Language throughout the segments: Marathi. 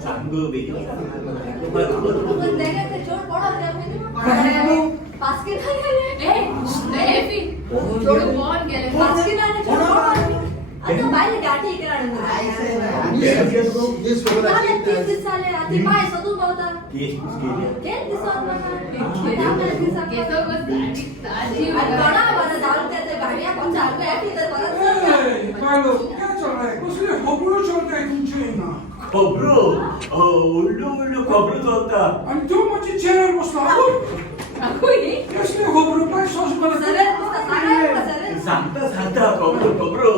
सांगू बेटी पण देखा ते चोर कोण होते पास्की नाही चोर कोण गेले पास्की नाही चोर कोण आता बाहेर गाठी करायला तीस साले आधी पाय सदू बहुता केस केली केस दिसत मला केस आधी बड़ा बड़ा डालते थे गाड़ियां कौन जाते हैं इधर परत पालो क्या चल रहा है कुछ खोबरो चलता है तुमचे ना खोबरो उल्लू खोबरो चलता आणि तो मची चेअर बसला कोई कसले खोबरो पाय सॉस बनत सांगता खोबरो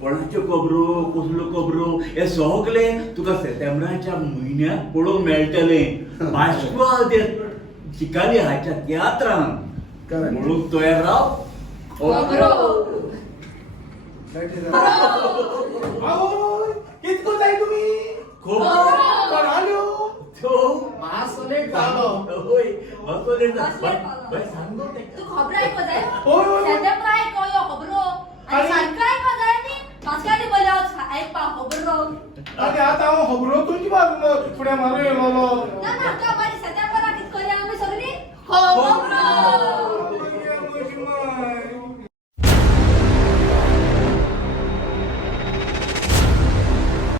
कोणाचे खोबरो कसलो खोबरो हे सगळे तुका सप्टेंबराच्या म्हयन्यात पळोवंक मेळटले पास्कवाल ते चिकाली हाच्या तियात्रांत म्हणून तयार राव खोबरो आओ कितको जाय तुम्ही खोबरो तो मासोलेट झालो होय मासोलेट बाय सांगतो ते तू खोबरा ऐकू जाय होय सप्टेंबर ऐकू यो खोबरो आणि सारखा ऐकू जाय नी पास्काली बोलाव ऐक पा खोबरो अरे आता खोबरो तुझी बाजू पुढे मारू येलो ना